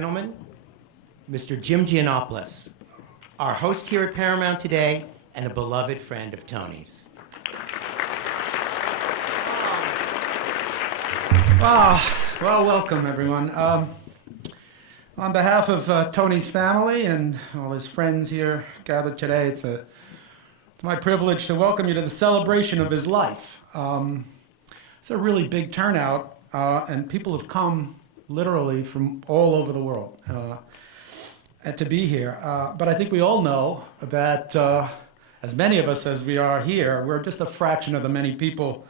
Gentlemen, Mr. Jim Gianopulos, our host here at Paramount today and a beloved friend of Tony's. Well, welcome everyone. On behalf of Tony's family and all his friends here gathered today, it's my privilege to welcome you to the celebration of his life. It's a really big turnout, and people have come literally from all over the world to be here. But I think we all know that as many of us as we are here, we're just a fraction of the many people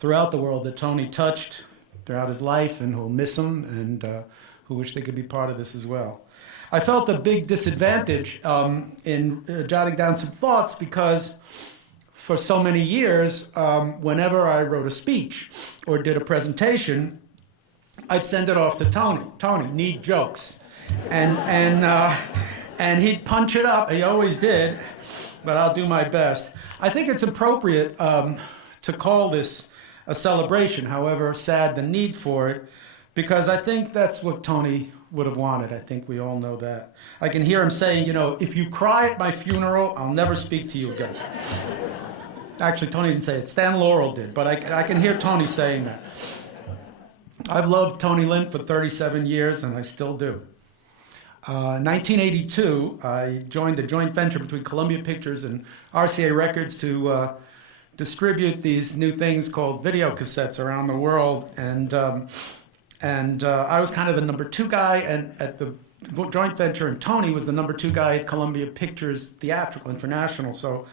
throughout the world that Tony touched throughout his life and who'll miss him and who wish they could be part of this as well. I felt a big disadvantage in jotting down some thoughts because for so many years, whenever I wrote a speech or did a presentation, I'd send it off to Tony. Tony, need jokes. And he'd punch it up. He always did, but I'll do my best. I think it's appropriate to call this a celebration, however sad the need for it, because I think that's what Tony would have wanted. I think we all know that. I can hear him saying, you know, if you cry at my funeral, I'll never speak to you again. Actually, Tony didn't say it. Stan Laurel did, but I can hear Tony saying that. I've loved Tony Lynn for 37 years, and I still do. 1982, I joined a joint venture between Columbia Pictures and RCA Records to distribute these new things called video cassettes around the world, and I was kind of the number 2 guy at the joint venture, and Tony was the number 2 guy at Columbia Pictures Theatrical International. So,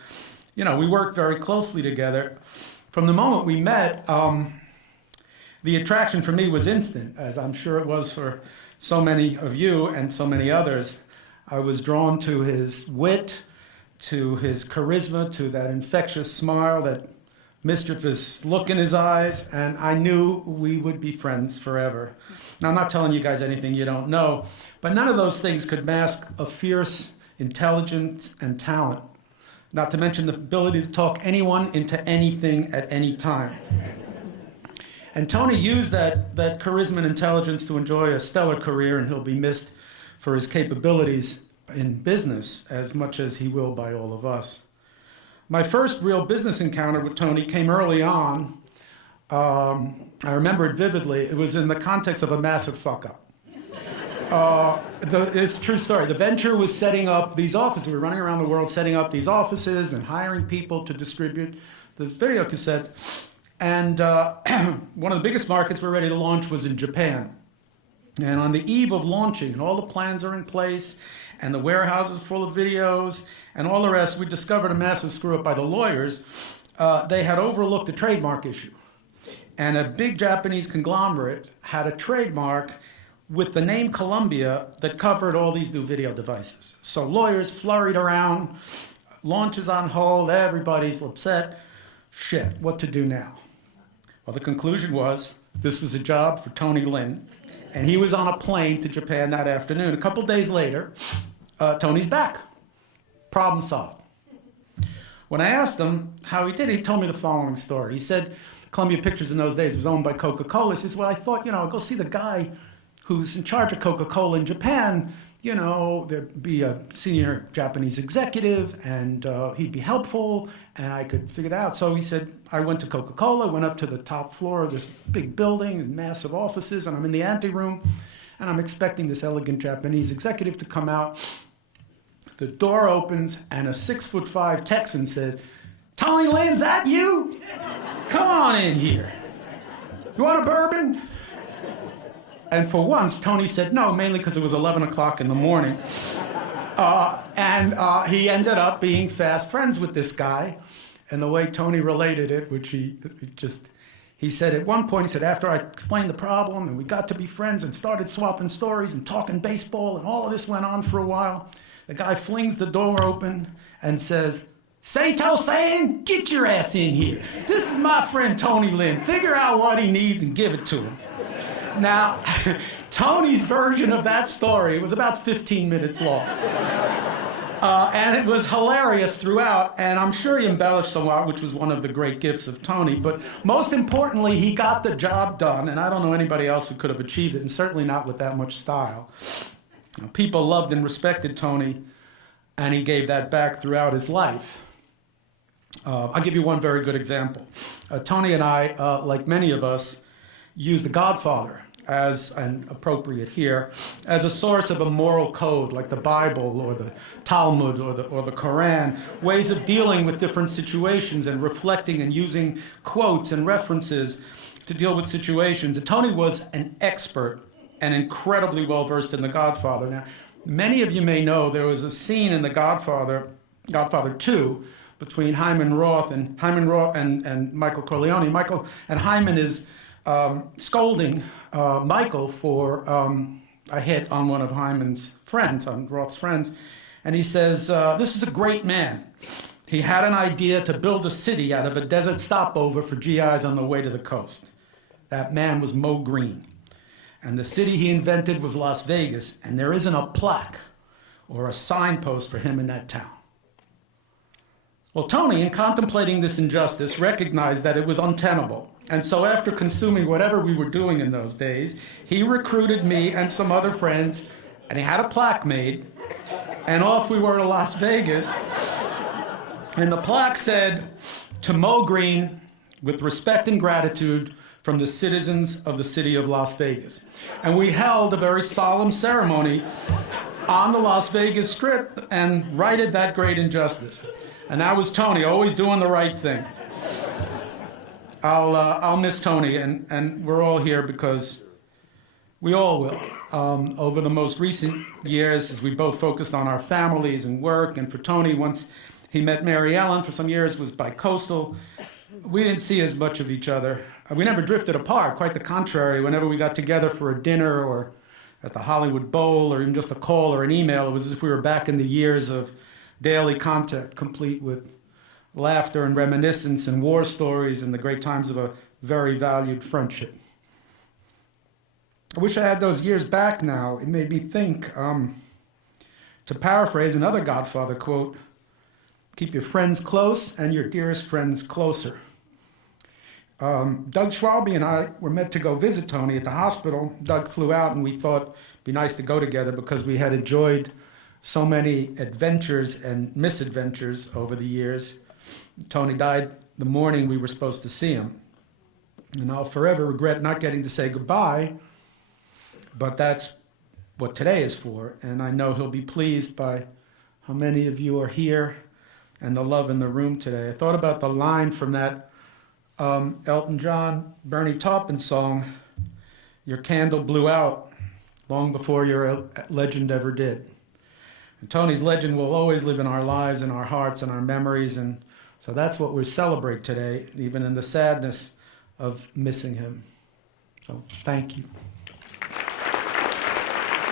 you know, we worked very closely together. From the moment we met, the attraction for me was instant, as I'm sure it was for so many of you and so many others. I was drawn to his wit, to his charisma, to that infectious smile, that mischievous look in his eyes, and I knew we would be friends forever. Now, I'm not telling you guys anything you don't know, but none of those things could mask a fierce intelligence and talent, not to mention the ability to talk anyone into anything at any time. And Tony used that charisma and intelligence to enjoy a stellar career, and he'll be missed for his capabilities in business as much as he will by all of us. My first real business encounter with Tony came early on. I remember it vividly. It was in the context of a massive fuck-up. It's a true story. The venture was setting up these offices. We were running around the world setting up these offices and hiring people to distribute the video cassettes. And one of the biggest markets we're ready to launch was in Japan. And on the eve of launching, and all the plans are in place, and the warehouse is full of videos, and all the rest, we discovered a massive screw-up by the lawyers. They had overlooked a trademark issue. And a big Japanese conglomerate had a trademark with the name Columbia that covered all these new video devices. So lawyers flurried around, launch is on hold, everybody's upset. Shit, what to do now? Well, the conclusion was this was a job for Tony Lynn, and he was on a plane to Japan that afternoon. A couple days later, Tony's back. Problem solved. When I asked him how he did it, he told me the following story. He said Columbia Pictures in those days was owned by Coca-Cola. He says, well, I thought, you know, I'll go see the guy who's in charge of Coca-Cola in Japan. You know, there'd be a senior Japanese executive, and he'd be helpful, and I could figure that out. So he said, I went to Coca-Cola, went up to the top floor of this big building and massive offices, and I'm in the anteroom, and I'm expecting this elegant Japanese executive to come out. The door opens, and a 6'5" Texan says, Tony Lynn's that you? Come on in here. You want a bourbon? And for once, Tony said no, mainly because it was 11 o'clock in the morning. He ended up being fast friends with this guy. And the way Tony related it, which he said at one point, he said, after I explained the problem and we got to be friends and started swapping stories and talking baseball and all of this went on for a while, the guy flings the door open and says, Sato-san, get your ass in here. This is my friend Tony Lynn. Figure out what he needs and give it to him. Now, Tony's version of that story was about 15 minutes long. And it was hilarious throughout, and I'm sure he embellished somewhat, which was one of the great gifts of Tony. But most importantly, he got the job done, and I don't know anybody else who could have achieved it, and certainly not with that much style. People loved and respected Tony, and he gave that back throughout his life. I'll give you one very good example. Tony and I, like many of us, use The Godfather as, and appropriate here, as a source of a moral code, like the Bible or the Talmud or the Quran, ways of dealing with different situations and reflecting and using quotes and references to deal with situations. And Tony was an expert and incredibly well-versed in The Godfather. Now, many of you may know there was a scene in The Godfather, Godfather 2, between Hyman Roth and Michael Corleone. Michael and Hyman is scolding Michael for a hit on one of Hyman's friends, on Roth's friends. And he says, this was a great man. He had an idea to build a city out of a desert stopover for GIs on the way to the coast. That man was Mo Green. And the city he invented was Las Vegas, and there isn't a plaque or a signpost for him in that town. Well, Tony, in contemplating this injustice, recognized that it was untenable. And so after consuming whatever we were doing in those days, he recruited me and some other friends, and he had a plaque made, and off we were to Las Vegas. And the plaque said, "To Mo Green, with respect and gratitude from the citizens of the city of Las Vegas." And we held a very solemn ceremony on the Las Vegas Strip and righted that great injustice. And that was Tony, always doing the right thing. I'll miss Tony, and we're all here because we all will. Over the most recent years, as we both focused on our families and work, and for Tony, once he met Mary Ellen, for some years was bi-coastal, we didn't see as much of each other. We never drifted apart, quite the contrary. Whenever we got together for a dinner or at the Hollywood Bowl or even just a call or an email, it was as if we were back in the years of daily contact, complete with laughter and reminiscence and war stories and the great times of a very valued friendship. I wish I had those years back now. It made me think, to paraphrase another Godfather quote, keep your friends close and your dearest friends closer. Doug Schwalbe and I were meant to go visit Tony at the hospital. Doug flew out, and we thought it'd be nice to go together because we had enjoyed so many adventures and misadventures over the years. Tony died the morning we were supposed to see him. And I'll forever regret not getting to say goodbye, but that's what today is for. And I know he'll be pleased by how many of you are here and the love in the room today. I thought about the line from that Elton John, Bernie Taupin song, "Your candle blew out long before your legend ever did." And Tony's legend will always live in our lives, in our hearts, and our memories, and so that's what we celebrate today, even in the sadness of missing him. So thank you.